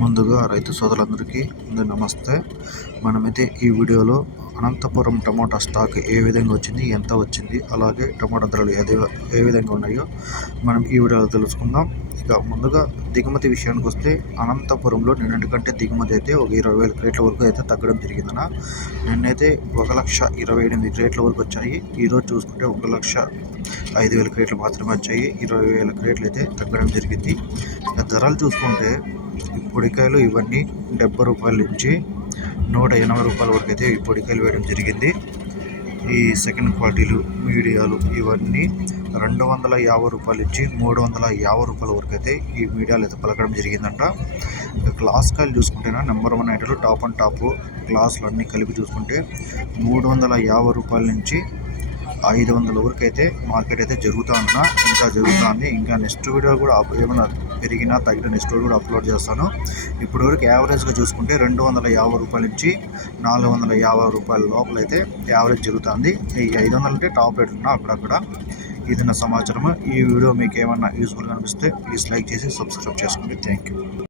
ముందుగా రైతు సోదరులందరికీ ముందు నమస్తే. మనమైతే ఈ వీడియోలో అనంతపురం టమోటా స్టాక్ ఏ విధంగా వచ్చింది ఎంత వచ్చింది అలాగే టమోటా ధరలు అదే ఏ విధంగా ఉన్నాయో మనం ఈ వీడియోలో తెలుసుకుందాం. ఇక ముందుగా దిగుమతి విషయానికి వస్తే అనంతపురంలో నిన్నటి కంటే దిగుమతి అయితే ఒక ఇరవై వేల క్రేట్ల వరకు అయితే తగ్గడం జరిగిందన్న. నిన్నైతే ఒక లక్ష ఇరవై ఎనిమిది క్రేట్ల వరకు వచ్చాయి. ఈరోజు చూసుకుంటే ఒక లక్ష ఐదు వేల క్రేట్లు మాత్రమే వచ్చాయి. ఇరవై వేల క్రేట్లు అయితే తగ్గడం జరిగింది. ఇక ధరలు చూసుకుంటే పొడికాయలు ఇవన్నీ డెబ్బై రూపాయల నుంచి నూట ఎనభై రూపాయల వరకు అయితే ఈ పొడికాయలు వేయడం జరిగింది. ఈ సెకండ్ క్వాలిటీలు మీడియాలు ఇవన్నీ రెండు వందల యాభై రూపాయల నుంచి మూడు వందల యాభై రూపాయల వరకు అయితే ఈ మీడియాలు అయితే పలకడం జరిగిందంట. క్లాస్ కాయలు చూసుకుంటేనా నెంబర్ వన్ ఐటలు టాప్ అండ్ టాప్ క్లాసులు అన్నీ కలిపి చూసుకుంటే మూడు వందల యాభై రూపాయల నుంచి ఐదు వందల వరకు అయితే మార్కెట్ అయితే జరుగుతూ ఉన్నా ఇంకా జరుగుతుంది ఇంకా నెక్స్ట్ వీడియో కూడా ఏమైనా పెరిగినా తగ్గిన స్టోర్ కూడా అప్లోడ్ చేస్తాను. ఇప్పటివరకు వరకు యావరేజ్గా చూసుకుంటే రెండు వందల యాభై రూపాయల నుంచి నాలుగు వందల యాభై రూపాయల లోపల అయితే యావరేజ్ జరుగుతుంది. ఈ ఐదు వందలు అంటే టాప్ రేట్ ఉన్నా అక్కడక్కడ. ఇది నా సమాచారం ఈ వీడియో మీకు ఏమన్నా యూస్ఫుల్గా అనిపిస్తే ప్లీజ్ లైక్ చేసి సబ్స్క్రైబ్ చేసుకోండి. Thank you